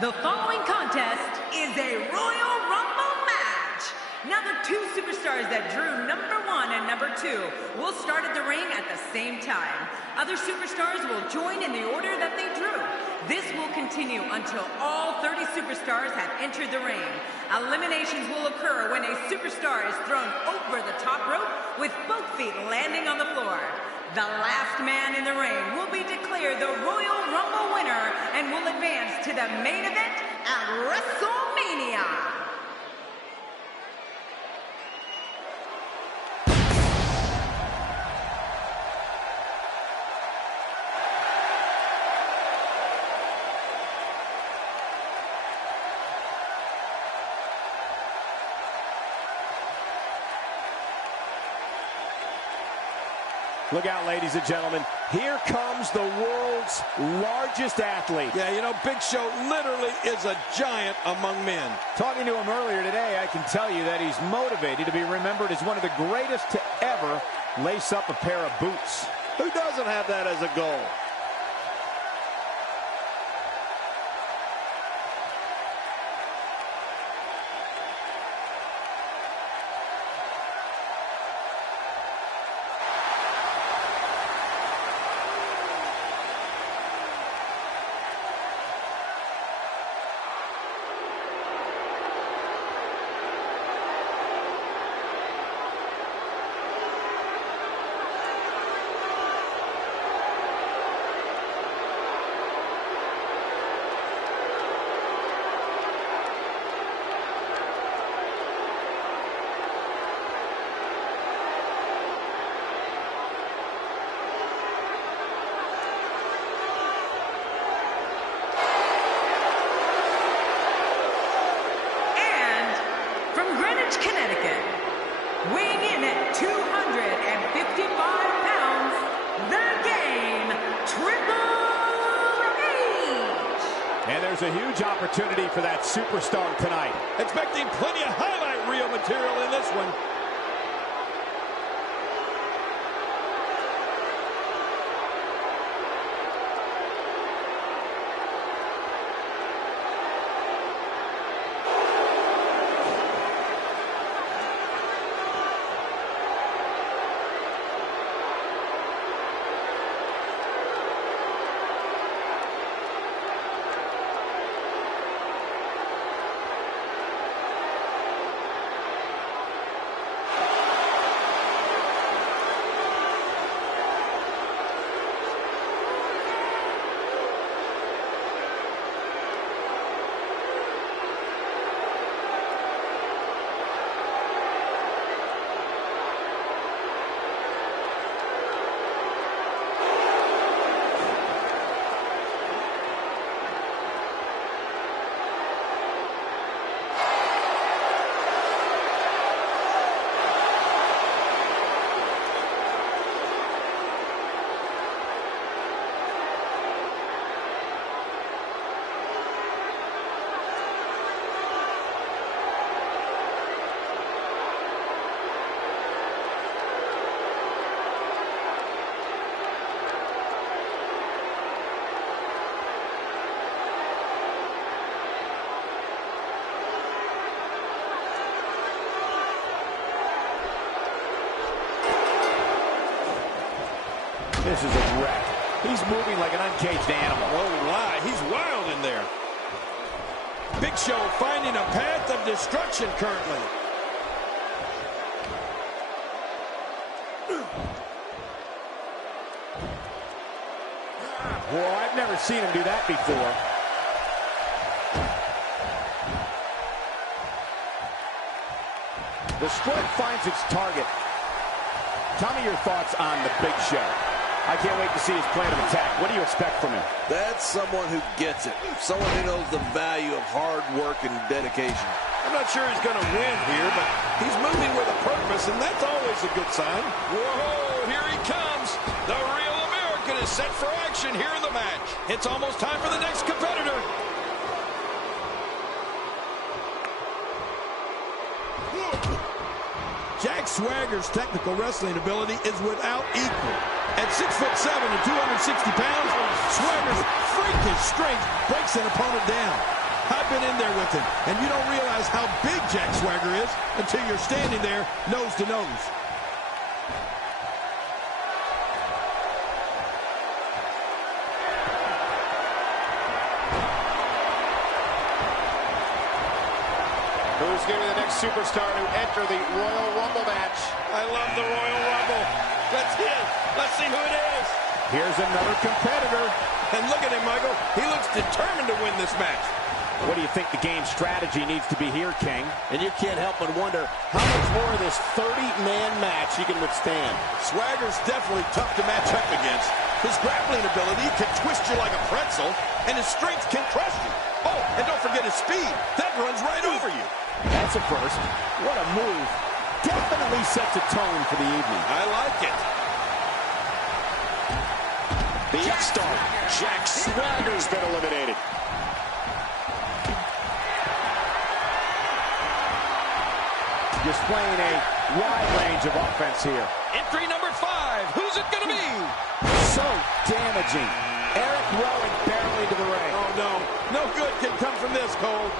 The following contest is a Royal Rumble match. Now the two superstars that drew number 1 and number 2 will start at the ring at the same time. Other superstars will join in the order that they drew. This will continue until all 30 superstars have entered the ring. Eliminations will occur when a superstar is thrown over the top rope with both feet landing on the floor. The last man in the ring will be declared the Royal Rumble winner and will advance to the main event at WrestleMania. Look out, ladies and gentlemen. Here comes the world's largest athlete. Yeah, you know, Big Show literally is a giant among men. Talking to him earlier today, I can tell you that he's motivated to be remembered as one of the greatest to ever lace up a pair of boots. Who doesn't have that as a goal? Connecticut, weighing in at 255 pounds, the Game, Triple H. And there's a huge opportunity for that superstar tonight. Expecting plenty of highlight reel material in this one. This is a wreck. He's moving like an uncaged animal. Oh, my. He's wild in there. Big Show finding a path of destruction currently. Well, I've never seen him do that before. The strike finds its target. Tell me your thoughts on the Big Show. I can't wait to see his plan of attack. What do you expect from him? That's someone who gets it. Someone who knows the value of hard work and dedication. I'm not sure he's going to win here, but he's moving with a purpose, and that's always a good sign. Whoa, here he comes. The real American is set for action here in the match. It's almost time for the next competitor. Jack Swagger's technical wrestling ability is without equal. At 6'7" and 260 pounds, Swagger's freakish strength breaks an opponent down. I've been in there with him, and you don't realize how big Jack Swagger is until you're standing there nose to nose. Who's going to be the next superstar to enter the Royal Rumble match? I love the Royal Rumble. Let's hit it. Let's see who it is. Here's another competitor. And look at him, Michael. He looks determined to win this match. What do you think the game strategy needs to be here, King? And you can't help but wonder how much more of this 30-man match he can withstand. Swagger's definitely tough to match up against. His grappling ability can twist you like a pretzel, and his strength can crush you. Oh, and don't forget his speed. That runs right over you. That's a first. What a move. Definitely sets a tone for the evening. I like it. The upstart, Jack Swagger's been eliminated. Displaying a wide range of offense here. Entry number 5. Who's it going to be? So damaging. Eric Rowan barreling to the ring. Oh, no. No good can come from this, Cole.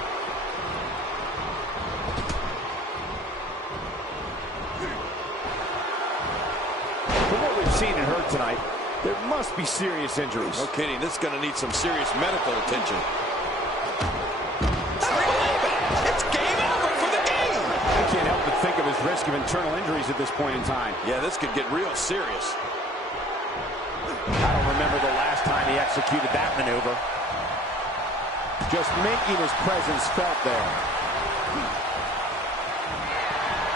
From what we've seen and heard tonight, there must be serious injuries. No kidding. This is going to need some serious medical attention. Can't help but think of his risk of internal injuries at this point in time. Yeah, this could get real serious. I don't remember the last time he executed that maneuver. Just making his presence felt there.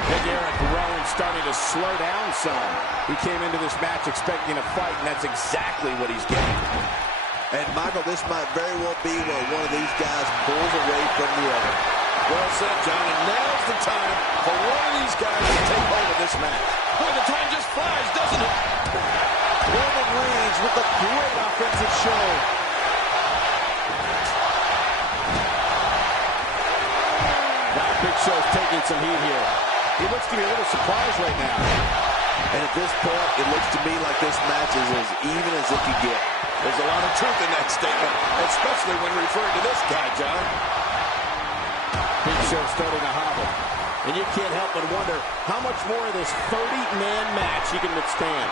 Big Eric Rowan starting to slow down some. He came into this match expecting a fight, and that's exactly what he's getting. And, Michael, this might very well be where one of these guys pulls away from the other. Well said, John, and now's the time for one of these guys to take hold of this match. Boy, the time just flies, doesn't it? Roman Reigns with a great offensive show. Now Big Show's taking some heat here. He looks to be a little surprised right now. And at this point, it looks to me like this match is as even as it could get. There's a lot of truth in that statement, especially when referring to this guy, John. Big Show starting to hobble. And you can't help but wonder how much more of this 30-man match he can withstand.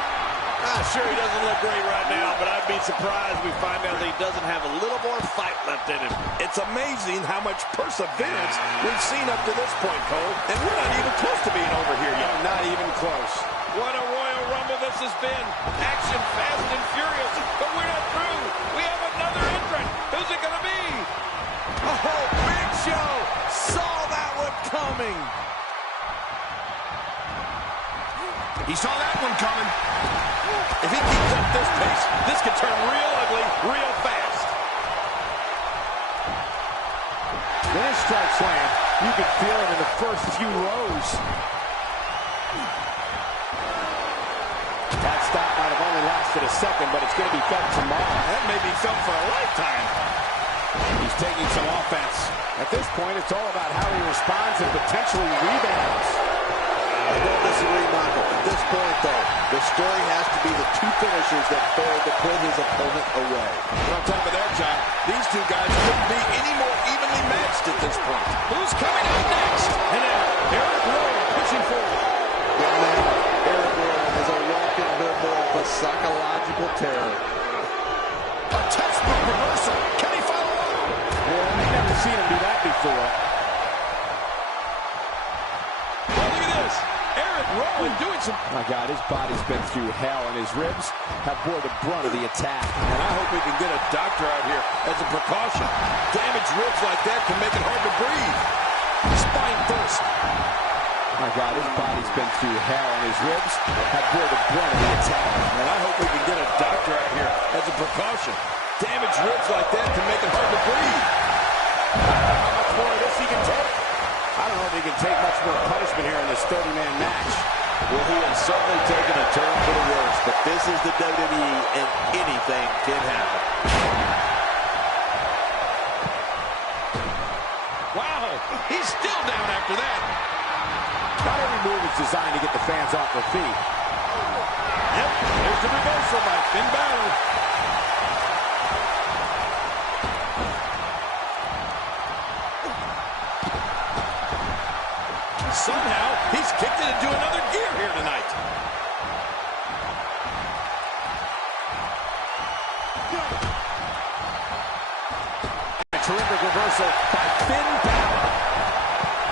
Sure, he doesn't look great right now, but I'd be surprised we find out that he doesn't have a little more fight left in him. It's amazing how much perseverance we've seen up to this point, Cole. And we're not even close to being over here yet. Not even close. What a Royal Rumble this has been. Action fast and furious, but we're not through. We have another entrant. Who's it going to be? Oh, Big Show saw that one coming. He saw that one coming. If he keeps up this pace, this could turn real ugly real fast. When his strikes land, you can feel it in the first few rows. That stop might have only lasted a second, but it's going to be felt tomorrow. That may be felt for a lifetime. He's taking some offense. At this point, it's all about how he responds and potentially rebounds. I don't disagree, Michael. At this point, though, the story has to be the two finishers that failed to put his opponent away. On top of that, John, these two guys couldn't be any more evenly matched at this point. Who's coming out next? And now, Eric Rowan pushing forward. And now, Eric Rowan is a walking billboard for psychological terror. A textbook reversal. Can he follow up? Yeah, I've never seen him do that before. Rowan doing some... My God, his body's been through hell, and his ribs have bore the brunt of the attack. And I hope we can get a doctor out here as a precaution. Damaged ribs like that can make it hard to breathe. Spine first. My God, his body's been through hell, and his ribs have bore the brunt of the attack. And I hope we can get a doctor out here as a precaution. Damaged ribs like that can make it hard to breathe. How much more of this he can take? I don't know if he can take much more punishment here in this 30-man match. Well, he has certainly taken a turn for the worse, but this is the WWE, and anything can happen. Wow, he's still down after that. Not every move is designed to get the fans off their feet. Yep, there's the reversal by Finn Balor. Somehow, he's kicked it into another gear here tonight. A terrific reversal by Finn Balor.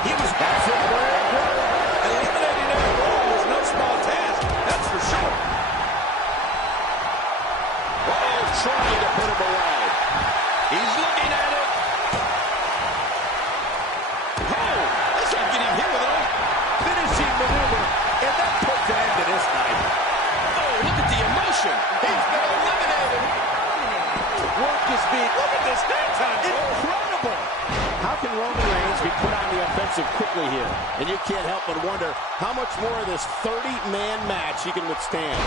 He was eliminating Eric Rowan was no small task, that's for sure. Trying to put him away. He's looking at it. Oh, that's not getting hit with it. Finishing maneuver, and that puts an end to this night. Oh, look at the emotion. He's been eliminated. Work is being... Look at this hang time. Incredible. How can Roman Reigns be put on the offensive quickly here? And you can't help but wonder how much more of this 30-man match he can withstand.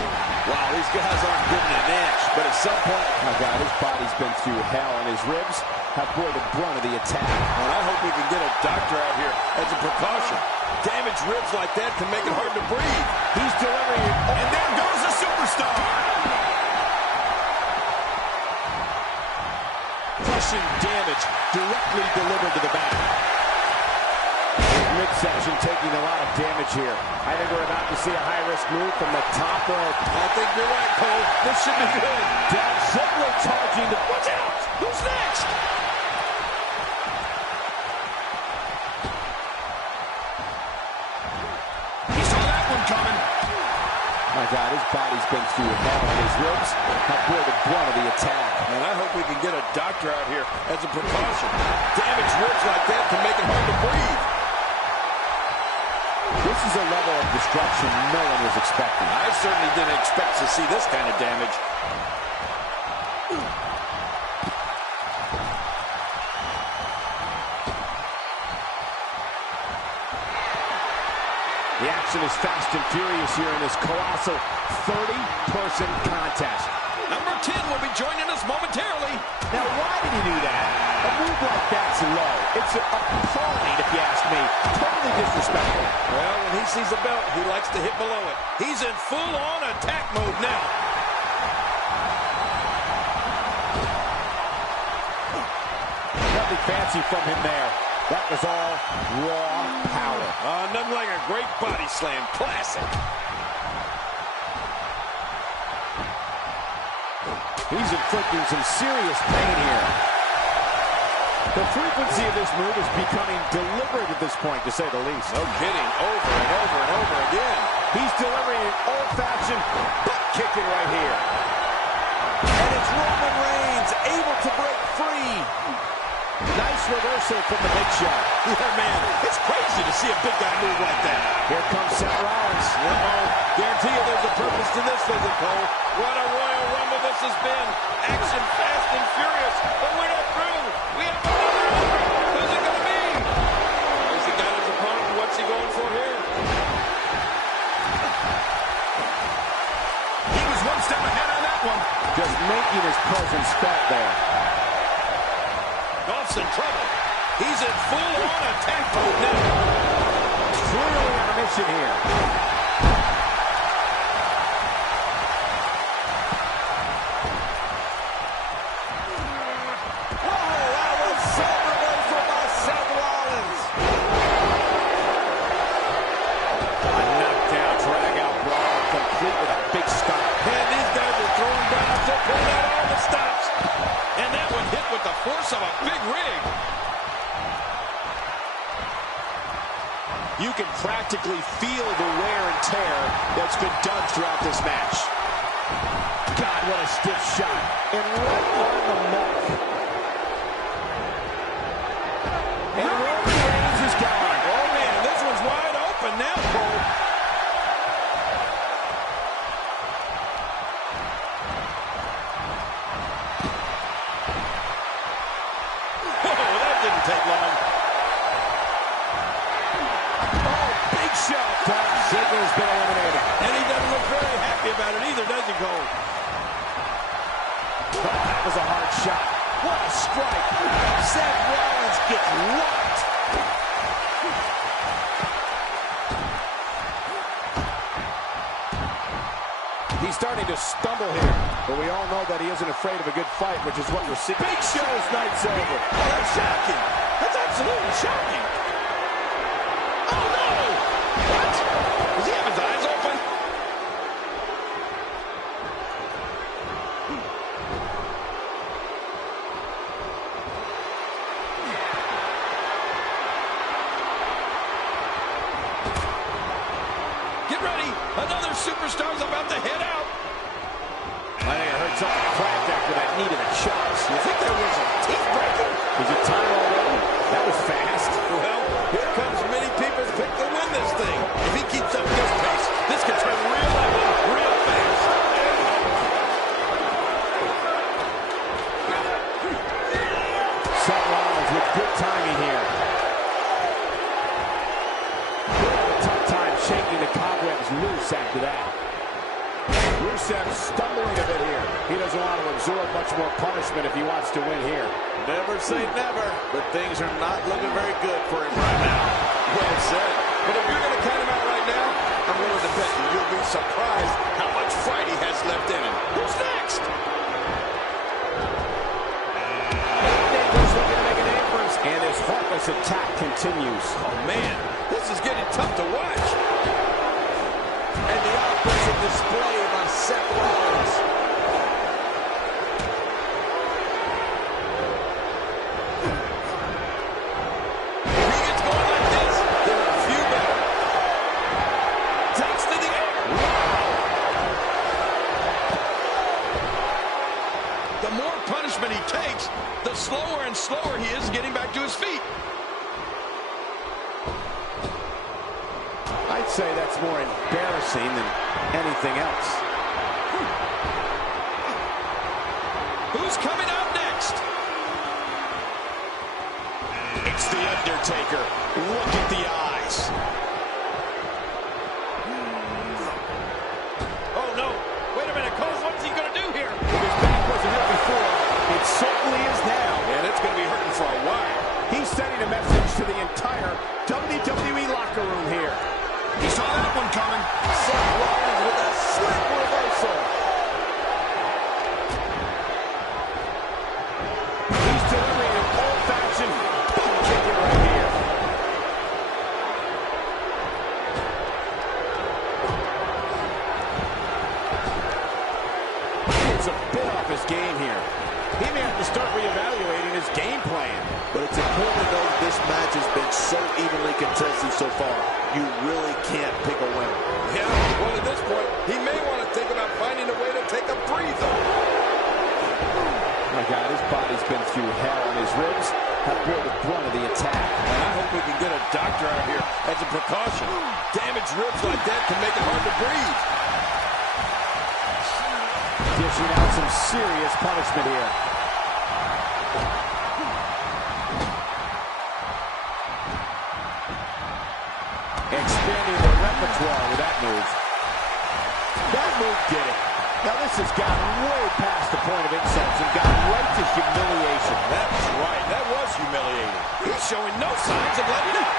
Wow, these guys aren't giving an inch, but at some point... My God, his body's been through hell, and his ribs have bore the brunt of the attack. And I hope we can get a doctor out here as a precaution. Damaged ribs like that can make it hard to breathe. He's delivering it. And there goes a superstar. Crushing damage directly delivered to the back. Midsection taking a lot of damage here. I think we're about to see a high-risk move from the top rope. I think you're right, Cole. This should be good. Down Ziggler charging the... Watch out! Who's next? He saw that one coming. My God, his body's been through hell, and his ribs have bore the brunt of the attack. And I hope we can get a doctor out here as a precaution. Damaged ribs like that can make it hard to breathe. This is a level of destruction no one was expecting. I certainly didn't expect to see this kind of damage. The action is fast and furious here in this colossal 30-person contest. Number 10 will be joining us momentarily. Now, why did he do that? A move like that's low. It's appalling, if you ask me. Totally disrespectful. Well, when he sees a belt, he likes to hit below it. He's in full-on attack mode now. Nothing fancy from him there. That was all raw power. Nothing like a great body slam. Classic. He's inflicting some serious pain here. The frequency of this move is becoming deliberate at this point, to say the least. No kidding. Over and over and over again. He's delivering an old-fashioned butt kicking right here. And it's Roman Reigns able to break free. Nice reversal from the Big Show. Yeah, man, it's crazy to see a big guy move like that. Here comes Seth Rollins. Guarantee you there's a purpose to this visit, Cole. What a Royal Rumble this has been. Action fast and furious, but we're not through. We have another one. Who's it going to be? Has he got his opponent? What's he going for here? He was one step ahead on that one. Just making his presence felt there. Dolph's in trouble. He's in full-on attack mode now. Clearly on a mission here. Of a big rig. You can practically feel the wear and tear that's been done throughout this match. God, what a stiff shot. And right on the mark. And Roman Reigns is gone. Oh, man, this one's wide open now, Cole. Take long. Oh, Big Show. Ziggler's been eliminated. And he doesn't look very happy about it either, does he, Cole? Oh, that was a hard shot. What a strike. Seth Rollins gets rocked. He's starting to stumble here, but we all know that he isn't afraid of a good fight, which is what we're seeing. Big Show's night's over. Oh, that's shocking. That's absolutely shocking. Oh, no! superstars about to head out. I think I heard something cracked after that knee to the chops. You think there was a teeth breaker? Is it time already? That was fast. Well, here comes many people's pick to win this thing. If he keeps up this pace, this could turn real ugly real fast. Seth Rollins with good timing here. He'll have a tough time shaking the cobwebs loose after that. Rusev stumbling a bit here. He doesn't want to absorb much more punishment if he wants to win here. Never say never, but things are not looking very good for him right now. Well said. But if you're going to count him out right now, I'm willing to bet you'll be surprised how much fight he has left in him. Who's next? Dangerous looking to make a name for him. And his heartless attack continues. Oh, man, this is getting tough to watch. And the offensive display by Seth Rollins. If he gets going like this, there are a few better. Takes to the air. Wow. The more punishment he takes, the slower and slower he is getting back to his feet. I'd say that's more embarrassing than anything else. Who's coming up next? It's The Undertaker. Look at the eyes. Oh, no. Wait a minute, Cole. What's he going to do here? If his back wasn't hurt before, it certainly is now. And it's going to be hurting for a while. He's sending a message to the entire WWE locker room here. He saw that one coming. Seth Rollins with a slick reversal. He's delivering an old-fashioned butt kicking right here. It's a bit off his game here. He may have to start reevaluating his game plan. But it's important to know that this match has been so evenly contested so far. You really can't pick a winner. Yeah, well, at this point, he may want to think about finding a way to take a breather. My God, his body's been through hell, and his ribs have bore the brunt of the attack. And I hope we can get a doctor out here as a precaution. Damaged ribs like that can make it hard to breathe. Dishing out some serious punishment here. Expanding the repertoire with that move. That move did it. Now this has gotten way past the point of insults and gotten right to humiliation. That's right. That was humiliating. He's showing no signs of letting up.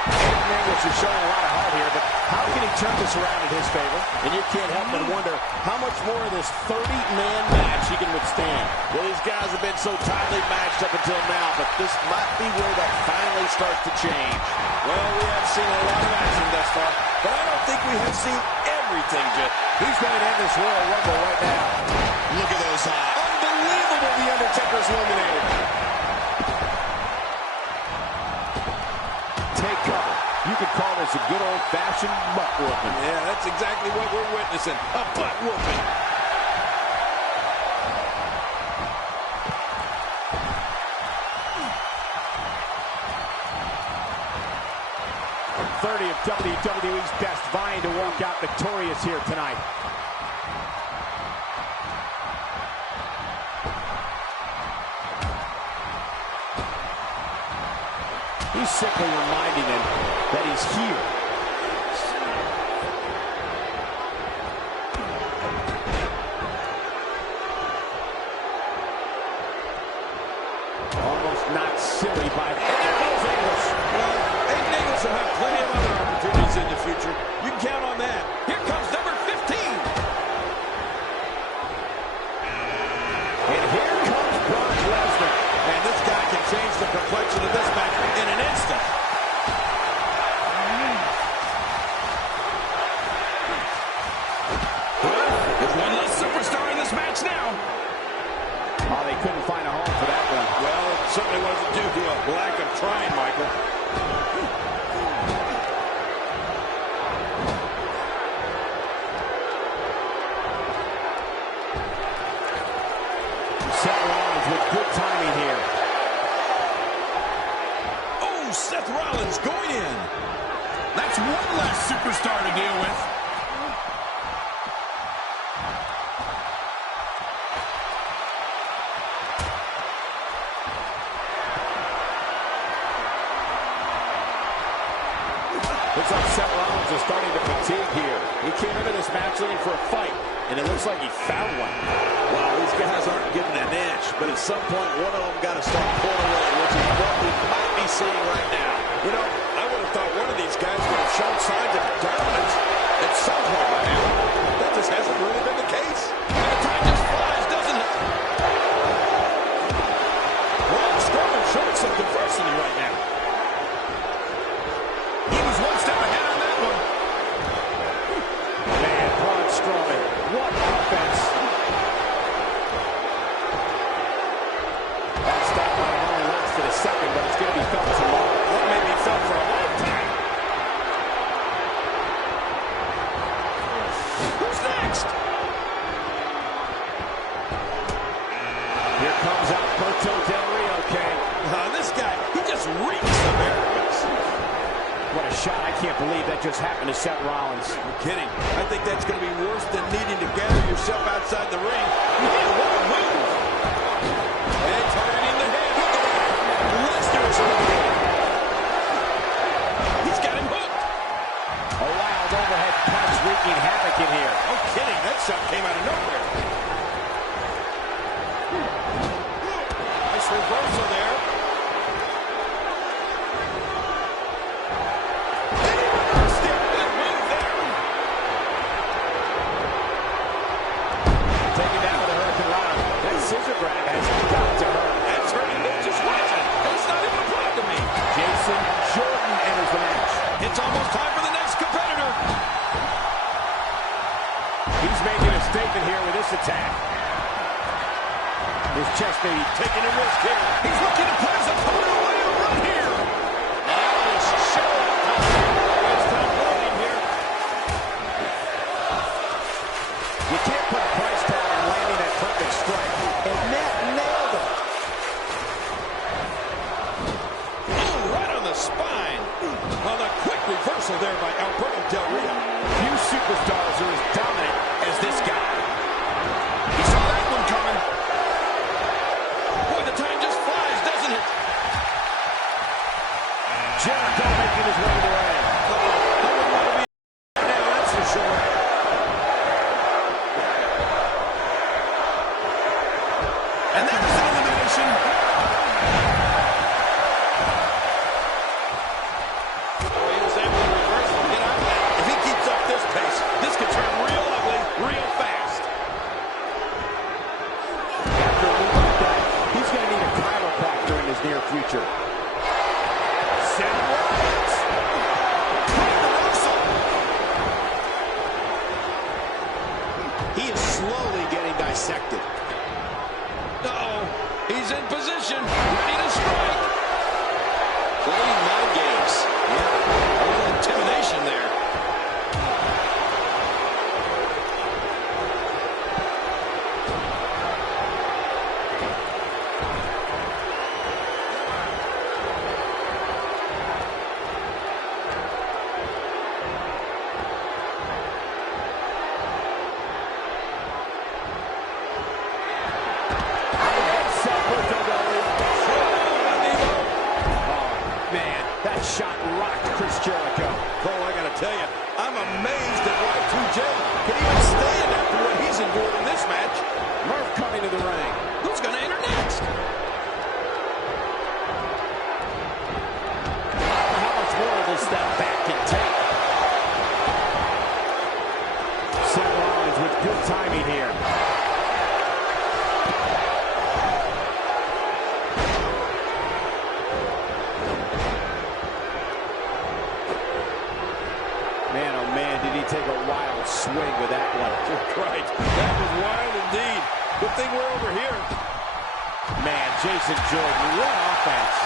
English is showing a lot of heart here, but how can he turn this around in his favor? And you can't help but wonder how much more of this 30-man match he can withstand. Well, these guys have been so tightly matched up until now, but this might be where that finally starts to change. Well, we have seen a lot of action thus far, but I don't think we have seen everything yet. He's going to end this Royal Rumble right now. Look at those eyes. Unbelievable, The Undertaker's eliminated. Take cover. You could call this a good old-fashioned butt whooping. Yeah, that's exactly what we're witnessing. A butt whooping. 30 of WWE's best vying to walk out victorious here tonight. He's simply reminding him that he's here. Almost not silly by the... And there goes English. Well, Aiden English will have plenty of other opportunities in the future. You can count on that. Here comes number 15. And here comes Brock Lesnar. And this guy can change the complexion of this match in an instant. There's one less superstar in this match now. Oh, they couldn't find a home for that one. Well, it certainly wasn't due to a lack of Seth Rollins going in. That's one less superstar to deal with. Looks like Seth Rollins is starting to fatigue here. He came into this match looking for a fight, and it looks like he found one. Well, these guys aren't getting an inch, but at some point, one of them got to start pulling away, which is what we might be seeing right now. You know, I would have thought one of these guys would have shown signs of dominance at some point by now. That just hasn't really been the case. And the time just flies, doesn't it? Braun Strowman showing some diversity right now. He was one step ahead on that one. Man, Braun Strowman, what offense. That stoplight only lasted a second, but it's going to be felt tomorrow. That may be felt for a lifetime. Who's next? Here comes Alberto Del Rio, King. This guy, he just reeks of arrogance. What a shot. I can't believe that just happened to Seth Rollins. You're kidding. I think that's going to be worse than needing to gather yourself outside the ring. Man, what a move. And targeting the head. Look at that. Lesnar is eliminated. He's got him hooked. A wild overhead punch wreaking havoc in here. No kidding. That shot came out of nowhere. Nice reversal there. And he reversed it. Good move there. Taken down with a Hurricane Rana. That scissor grab has got to hurt. That's hurting me. Just watch it. It's not even applied to me. Jason Jordan enters the match. It's almost time for the next competitor. He's making a statement here with this attack. His chest may be Taking a risk here. He's looking to put his opponent away and run here. Now this show time. It's time waiting here. You can't put a price tag on landing that perfect strike. And Matt nailed it. Oh, right on the spine. On a quick reversal there by Alberto Del Rio. Few superstars are as dominant as this guy. He saw that one coming. Boy, the time just flies, doesn't it? Jericho making his way to the ring. I wouldn't want to be now, that's for sure. And that was an elimination. He was able to reverse and get out of that. If he keeps up this pace, this could turn real ugly real fast. After a move like that, he's going to need a chiropractor in his near future. Seth Rollins. He is slowly getting dissected. Uh-oh. He's in position, ready to strike. Playing mind games. Yeah, a little intimidation there. That shot rocked Chris Jericho. Cole, I gotta tell you, I'm amazed at Y2J can even stand after what he's endured in this match. Murph coming to the ring. Who's gonna enter next? How much more of this that back can take? Seth Rollins with good timing here. Man, oh man, did he take a wild swing with that one. Right, that was wild indeed. Good thing we're over here. Man, Jason Jordan, what offense.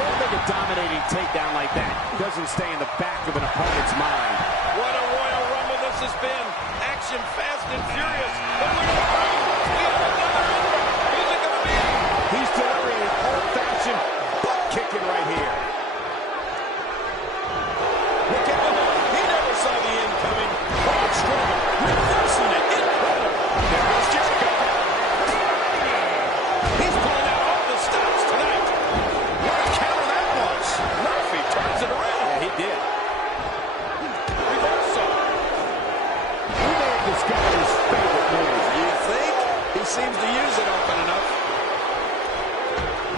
Don't make a dominating takedown like that. Doesn't stay in the back of an opponent's mind. has been action fast and furious. But we're going to we have another enemy. Who's it going to be? He's delivering an old-fashioned butt kicking right here. Look at him. He never saw the end coming. Braun Strowman reversing it. Incredible. There goes Jericho. He's pulling out all the stops tonight. What a counter that was. Murphy turns it around. Yeah, he did. Reversal. He may have discovered his favorite move. You think? He seems to use it often enough.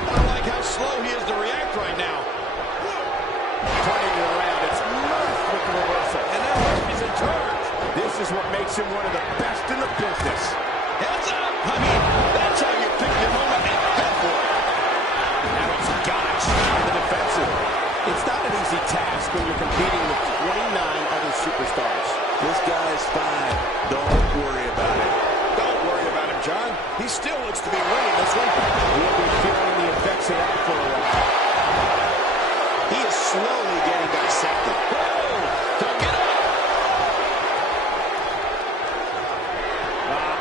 I like how slow he is to react right now. Turning it around. It's Murph with the reversal. And now Murphy's in charge. This is what makes him one of the best in the business. Heads up. I mean, that's how you pick your moment and go for it. Now he's gotch on the defensive. It's not an easy task when you're competing with 29 other superstars. This guy's fine. Don't worry about it. Don't worry about him, John. He still looks to be winning this one. He'll be feeling the effects of that for a while. He is slowly getting dissected. Whoa! Don't get up!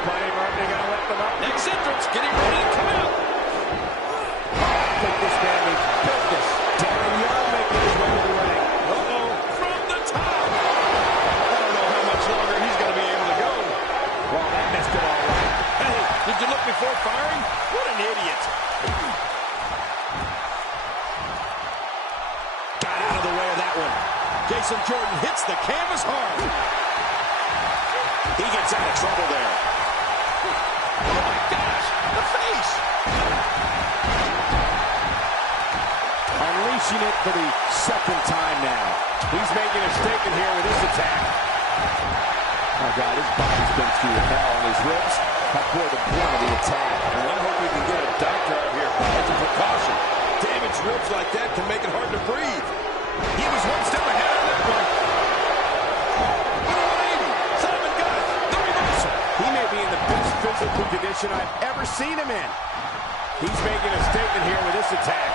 Buddy Murphy gonna let them up. Next entrance, getting ready to come out. I think this man means business. Darren Young making his way to the ring. Uh-oh, from the top. I don't know how much longer he's going to be able to go. Well, that missed it all right. Hey, did you look before firing? What an idiot. Got out of the way of that one. Jason Jordan hits the canvas hard. He gets out of trouble there. Oh, my gosh, the face. Unleashing it for the second time now. He's making a statement here with this attack. Oh, God, his body's been through hell, and his ribs have bore the brunt of the attack. Well, I hope we can get a doctor out here as a precaution. Damaged ribs like that can make it hard to breathe. He was one step ahead on that one. With a 180. Simon got it. The reversal. He may be in the best physical condition I've ever seen him in. He's making a statement here with this attack.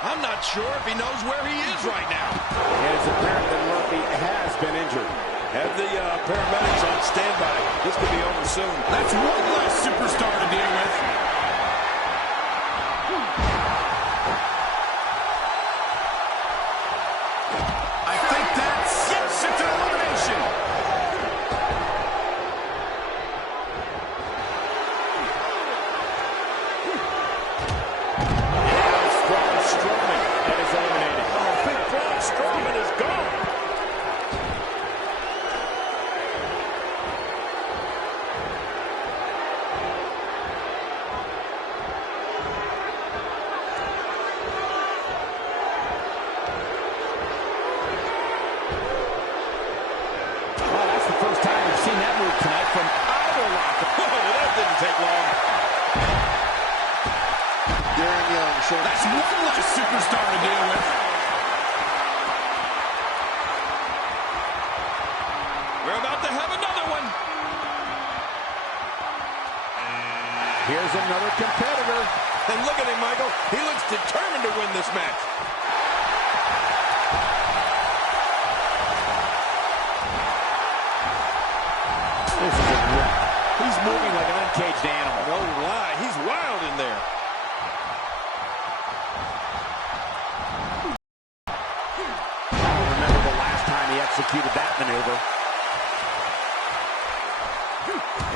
I'm not sure if he knows where he is right now. And it's apparent that Murphy has been injured. Have the paramedics on standby. This could be over soon. That's one less superstar to deal with. I think that's... Yes, it's an elimination. Strowman that is eliminated. Oh, big Braun Strowman is gone. Well, that's the first time we've seen that move tonight from either locker. Oh, that didn't take long. Darren Young showing. That's one less superstar to deal with. We're about to have another one. Here's another competitor. And look at him, Michael. He looks determined to win this match. This is a wreck. He's moving like an uncaged animal. No lie. He's wild in there. I don't remember the last time he executed that maneuver.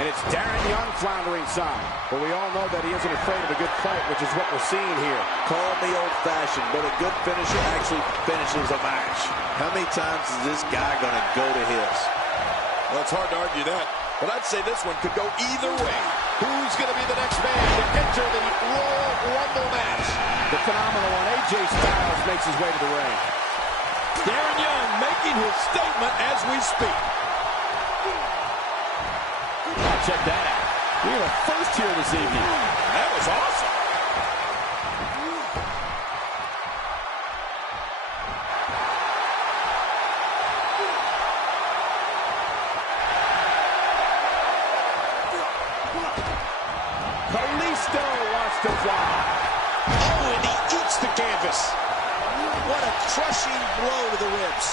And it's Darren Young floundering some. But we all know that he isn't afraid of a good fight, which is what we're seeing here. Call me old-fashioned, but a good finisher actually finishes a match. How many times is this guy going to go to his? Well, it's hard to argue that. But I'd say this one could go either way. Who's going to be the next man to enter the Royal Rumble match? The phenomenal one, AJ Styles, makes his way to the ring. Darren Young making his statement as we speak. Check that out. We have a first here this evening. That was awesome. Kalisto wants to fly. Oh, and he eats the canvas. What a crushing blow to the ribs.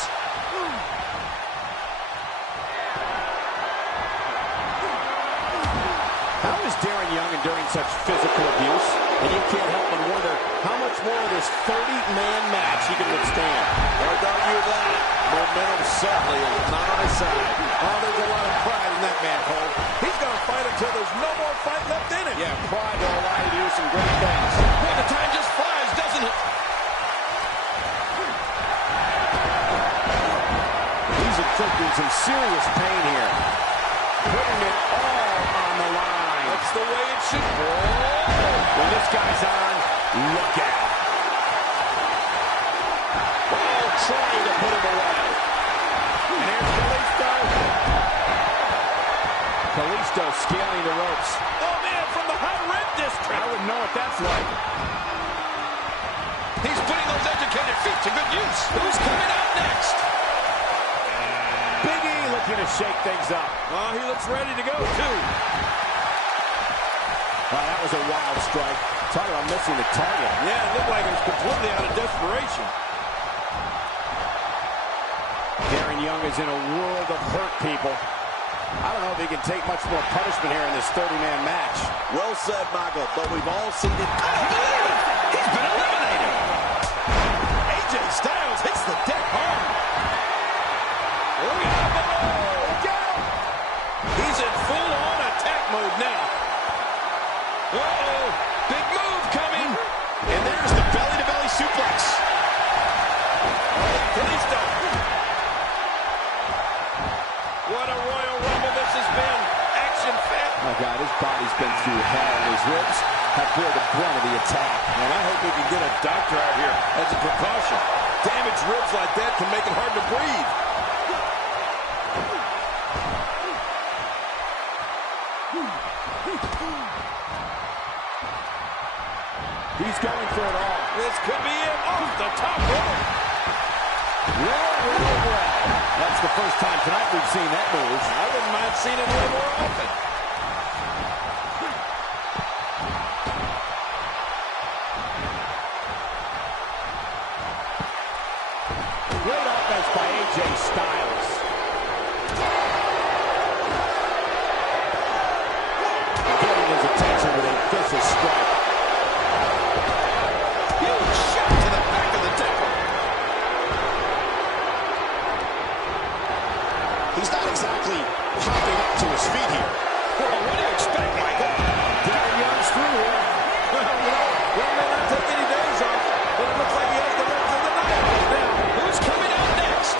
enduring such physical abuse, and you can't help but wonder how much more of this 30-man match he can withstand. Hard to argue that. Momentum certainly is not on his side. Oh, there's a lot of pride in that man, Cole. He's going to fight until there's no more fight left in him. Yeah, pride will allow you to do some great things. Boy, the time just flies, doesn't it? He's inflicting some serious pain here. Putting it all on the line. That's the way it should be. When this guy's on, look out. Oh, trying to put him away. And here's Kalisto. Kalisto scaling the ropes. Oh, man, from the high red district. I wouldn't know what that's like. He's putting those educated feet to good use. Who's coming out next? Big E looking to shake things up. Oh, he looks ready to go, too. Oh, that was a wild strike. Talk about missing the target. Yeah, it looked like it was completely out of desperation. Darren Young is in a world of hurt, people. I don't know if he can take much more punishment here in this 30-man match. Well said, Michael, but we've all seen it. I don't believe it! He's been eliminated! AJ Styles hits the deck hard. Look out below! Look out! He's in full-on attack mode now. Uh-oh! Big move coming! And there's the belly-to-belly suplex. Kalisto. What a Royal Rumble this has been. Action-packed. Oh, God, his body's been through hell, and his ribs have bore the brunt of the attack. And I hope we can get a doctor out here as a precaution. Damaged ribs like that can make it hard to breathe. He's going for it all. This could be it off the top rope. Well. That's the first time tonight we've seen that move. I wouldn't mind seeing it a little more often. Great offense by AJ Styles. Getting his attention with a vicious strike. Huge shot to the back of the temple. He's not exactly hopping up to his feet here. Well, what do you expect, Michael? Darren Young's through here. Well, may not take any days off, but it looks like he has the rest of the night now. Who's coming out next?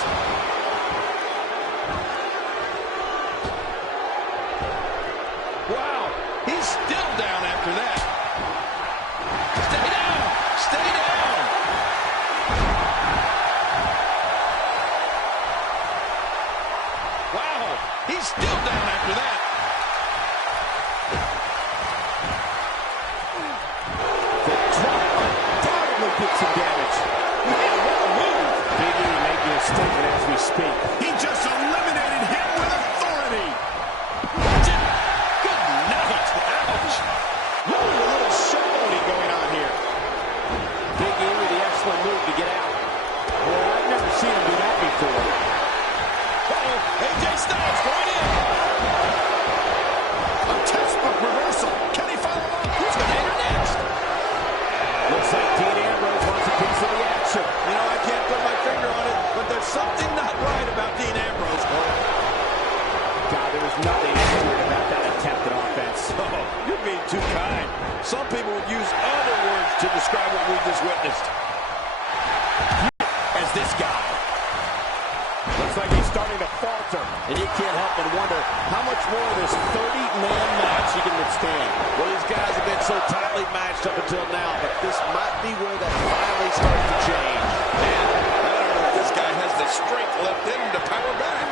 Wow, he's still down after that. Stay down! Stay down! Wow, he's still down after that. The drop undoubtedly did some damage. Man, what a move! Big E making a statement as we speak. He just eliminated him with authority. Watch it! Good night! Ouch! Ooh, a little showboating going on here. Big E with the excellent move to get out. Boy, I've never seen him do that before. Uh-oh, AJ Styles going in! A textbook reversal. Can he follow up? Who's going to enter next? Looks like Dean Ambrose wants a piece of the action. You know, I can't put my finger on it, but there's something not right about Dean Ambrose, Cole. God, there was nothing accurate about that attempted offense. Oh, you're being too kind. Some people would use other words to describe what we just witnessed. As this guy. Looks like he's starting to falter. And you can't help but wonder how much more of this 30-man match he can withstand. Well, these guys have been so tightly matched up until now, but this might be where that finally starts to change. Man, I don't know if this guy has the strength left in him to power back.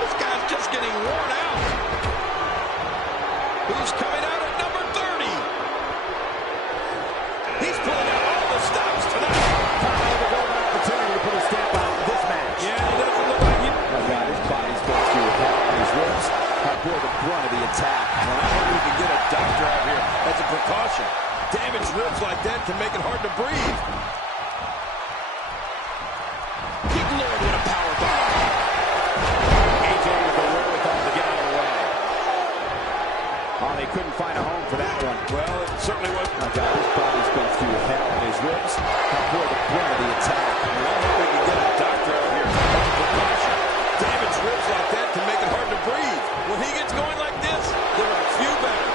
This guy's just getting worn out. Who's coming out at number 30? He's pulling out all the stops tonight. Finally, the golden opportunity to put a stamp on this match. Yeah, he doesn't look like he... Oh, God, his body's been through hell, and his ribs have bore the brunt of the attack. And I hope we can get a doctor out here as a precaution. Damaged ribs like that can make it hard to breathe. Good Lord, what a certainly was. My God, his body's been through hell, and his ribs have bore the brunt of the attack. I hope we can get a doctor out here as a precaution. Damaged ribs like that can make it hard to breathe. When he gets going like this, there are a few better.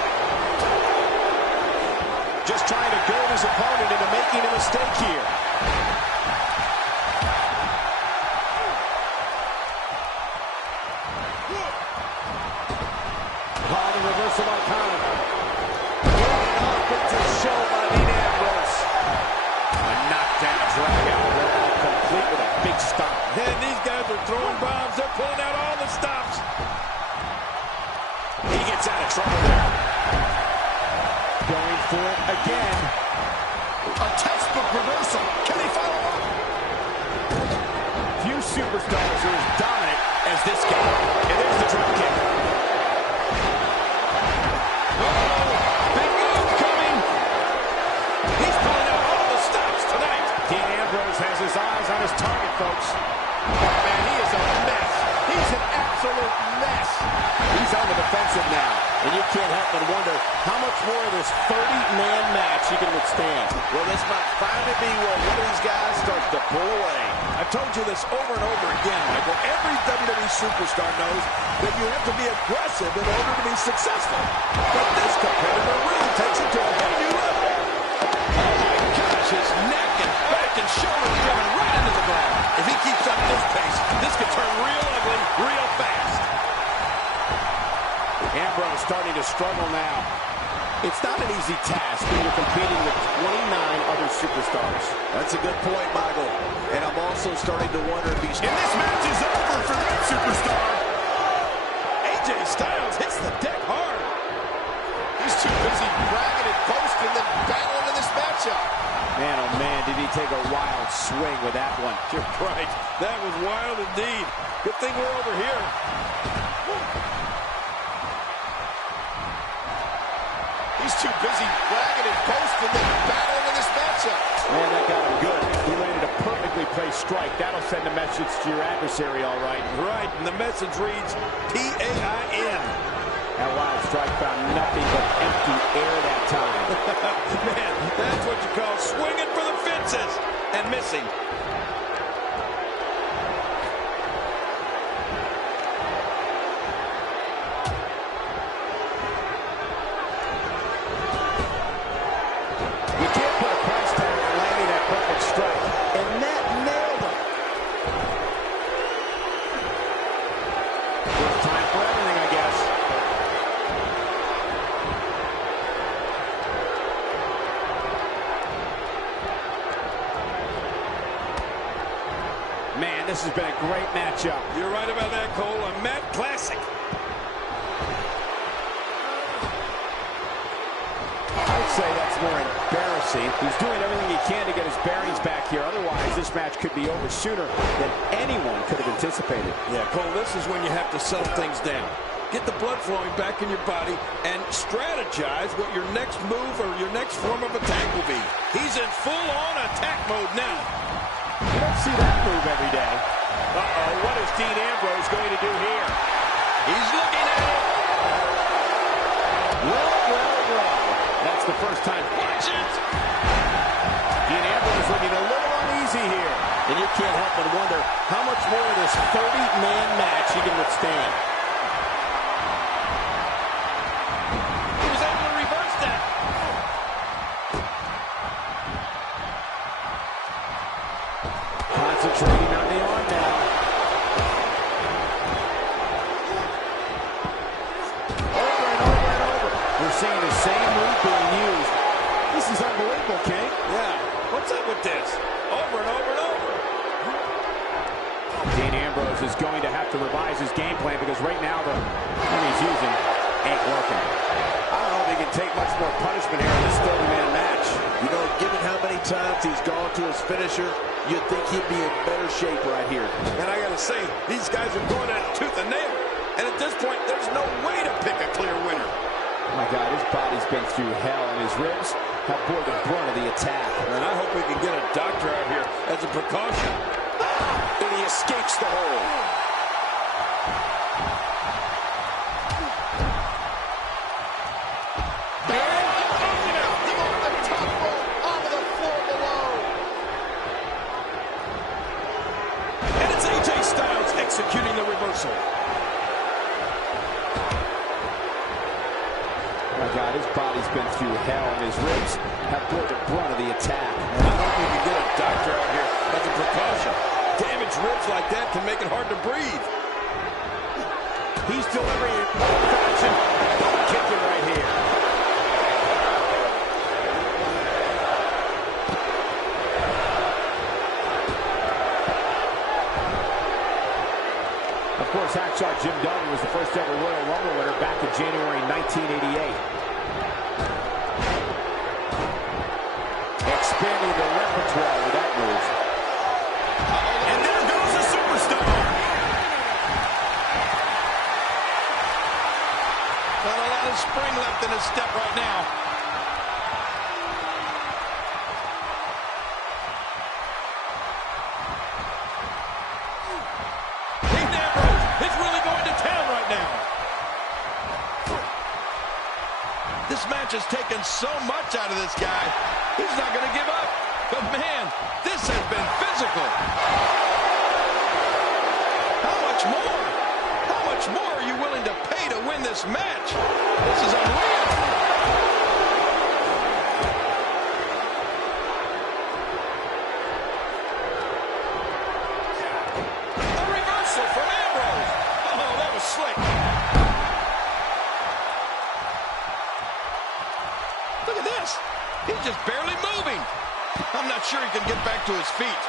Just trying to goad his opponent into making a mistake here. Oh, the reversal on Connor. Rolling off into show by Dean Ambrose. A knockdown drag out roll, complete with a big stomp. And these guys are throwing bombs. They're pulling out all the stops. He gets out of trouble there. Going for it again. A textbook reversal. Can he follow up? Few superstars are as dominant As this guy. And there's the drop kick. Big move coming. He's pulling out all the stops tonight. Dean Ambrose has his eyes on his target, folks. Oh, man, he is a mess. He's an absolute mess. He's on the defensive now. And you can't help but wonder how much more of this 30-man match he can withstand. Well, this might finally be where one of these guys starts to pull away. I've told you this over and over again, Michael. Every WWE superstar knows that you have to be aggressive in order to be successful. But this competitor really takes it to a whole new level. Oh, my gosh. His neck and back and shoulders driven right into the ground. If he keeps up this pace, this could turn real ugly real fast. Ambrose starting to struggle now. It's not an easy task when you're competing with 29 other superstars. That's a good point, Michael. And I'm also starting to wonder if he's... And this match is over for that superstar. AJ Styles hits the deck hard. He's too busy bragging and boasting than battling in this matchup. Man, oh man, did he take a wild swing with that one. You're right. That was wild indeed. Good thing we're over here. He's too busy bragging and boasting than battling in this matchup. Man, that got him good. He landed a perfectly placed strike. That'll send a message to your adversary, all right. Right, and the message reads P-A-I-N. That wild strike found nothing but empty air that time. Man, that's what you call swinging for the fences and missing. You can't put a price tag on landing that perfect strike. And that nailed him. First time for everything, I guess. Man, this has been a great matchup. You're right about that, Cole. A Matt classic. I'd say that's more embarrassing. He's doing everything he can to get his bearings back here. Otherwise, this match could be over sooner than anyone could have anticipated. Yeah, Cole, this is when you have to settle things down. Get the blood flowing back in your body and strategize what your next move or your next form of attack will be. He's in full-on attack mode now. You don't see that move every day. Uh-oh, what is Dean Ambrose going to do here? He's looking at it. Well. That's the first time. Watch it. Dean Ambrose looking a little uneasy here. And you can't help but wonder how much more of this 30-man match he can withstand. He was able to reverse that. Concentrating on the arm now. Over and over and over. We're seeing the same move being used. This is unbelievable, King. Yeah. What's up with this? Over and over and over. Dean Ambrose is going to have to revise his game plan because right now the one he's using ain't working. I don't know if he can take much more punishment here in this 30-man match. You know, given how many times he's gone to his finisher, you'd think he'd be in better shape right here. And I got to say, these guys are going at it tooth and nail. And at this point, there's no way to pick a clear winner. Oh my God, his body's been through hell, and his ribs have bore the brunt of the attack. And I hope we can get a doctor out here as a precaution. And he escapes the hold. executing the reversal. Oh my God, his body's been through hell, and his ribs have bore the brunt of the attack. And I hope we can get a doctor out here as a precaution. Damaged ribs like that can make it hard to breathe. He's delivering an old-fashioned butt kicking right here. Of course, Hacksaw Jim Duggan was the first ever Royal Rumble winner back in January 1988. Expanding the repertoire with that move. And there goes the superstar. Not a lot of spring left in his step right now. Dean Ambrose is really going to town right now. This match has taken so much out of this guy. He's not going to give up. But man, this has been physical. How much more? How much more are you willing to pay to win this match? This is unreal. A reversal from Ambrose. Oh, that was slick. Look at this. He's just barely moving. I'm not sure he can get back to his feet.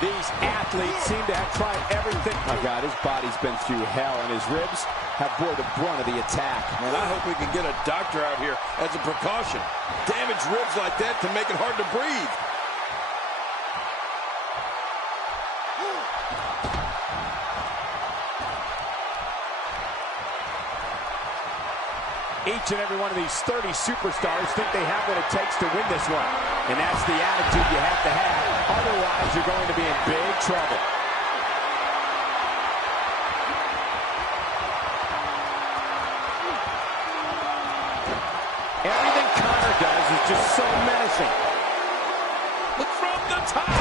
These athletes seem to have tried everything. Oh my God, his body's been through hell, and his ribs have bore the brunt of the attack. And I hope we can get a doctor out here as a precaution. Damaged ribs like that can make it hard to breathe. Each and every one of these 30 superstars think they have what it takes to win this one. And that's the attitude you have to have. Otherwise, you're going to be in big trouble. Everything Connor does is just so menacing. Look from the top.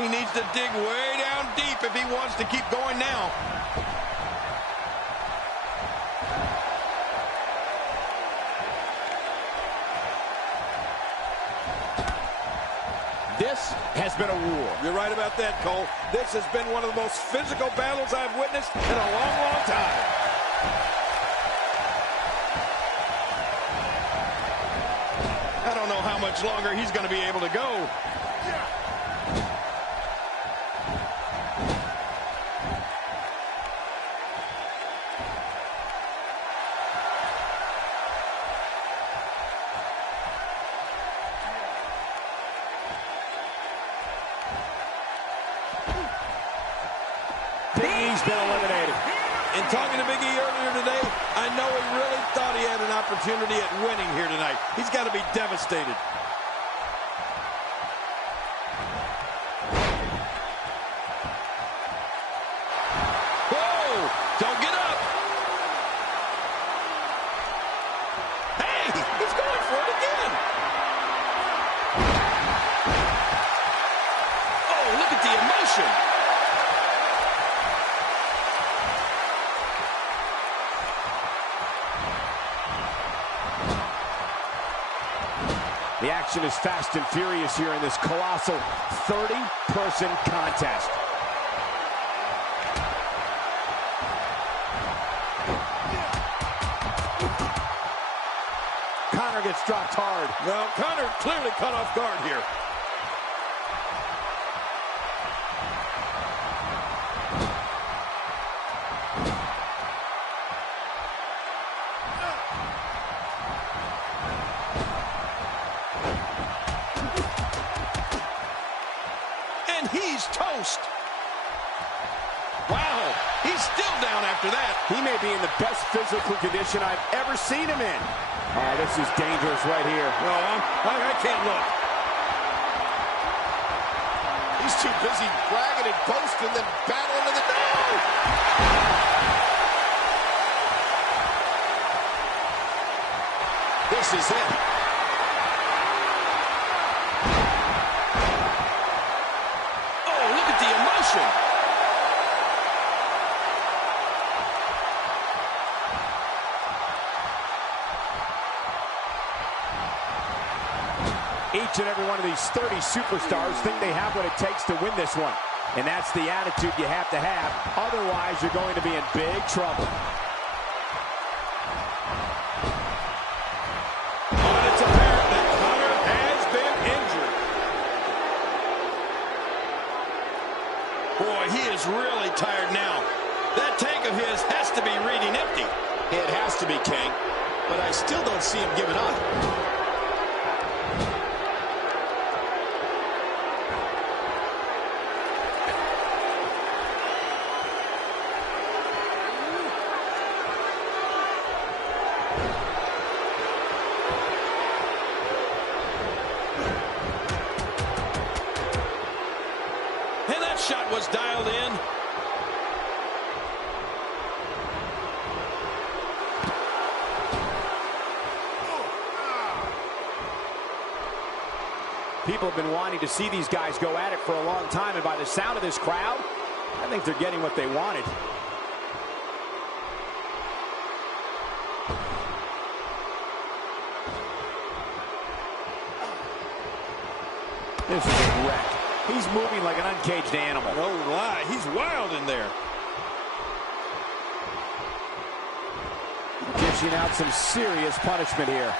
He needs to dig way down deep if he wants to keep going now. This has been a war. You're right about that, Cole. This has been one of the most physical battles I've witnessed in a long, long time. I don't know how much longer he's going to be able to go. Big E's been eliminated. In talking to Big E earlier today, I know he really thought he had an opportunity at winning here tonight. He's got to be devastated. Whoa! Don't get up! Hey! He's going for it again! Oh, look at the emotion! The action is fast and furious here in this colossal 30-person contest. Connor gets dropped hard. Well, Connor clearly caught off guard here. And he's toast. Wow, he's still down after that. He may be in the best physical condition I've ever seen him in. Oh, this is dangerous right here. No, I can't look. He's too busy bragging and boasting than battling to the door. this is it. Oh, look at the emotion. Each and every one of these 30 superstars think they have what it takes to win this one. And that's the attitude you have to have. Otherwise, you're going to be in big trouble. And it's apparent that Connor has been injured. Boy, he is really tired now. That tank of his has to be reading empty. It has to be, King. But I still don't see him giving up. And that shot was dialed in. People have been wanting to see these guys go at it for a long time, and by the sound of this crowd, I think they're getting what they wanted. This is a wreck. He's moving like an uncaged animal. No lie, he's wild in there. Dishing out some serious punishment here.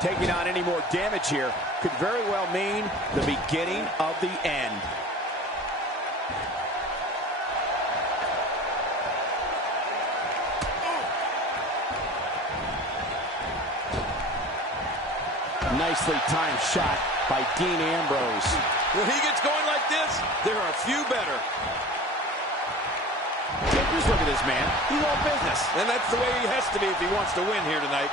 Taking on any more damage here could very well mean the beginning of the end. Nicely timed shot by Dean Ambrose. When he gets going like this, there are a few better. Just look at this man. He's all business. And that's the way he has to be if he wants to win here tonight.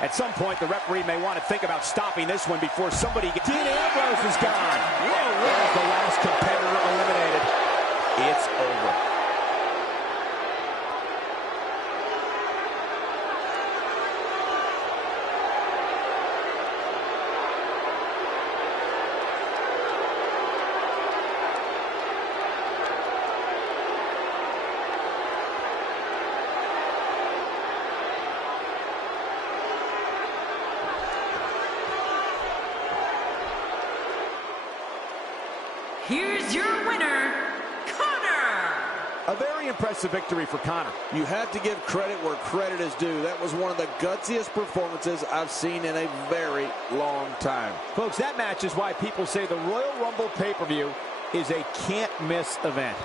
At some point, the referee may want to think about stopping this one before somebody gets... Dean Ambrose is gone. Whoa, there's the last competitor eliminated. It's over. Here's your winner, Connor. A very impressive victory for Connor. You have to give credit where credit is due. That was one of the gutsiest performances I've seen in a very long time. Folks, that match is why people say the Royal Rumble pay-per-view is a can't-miss event.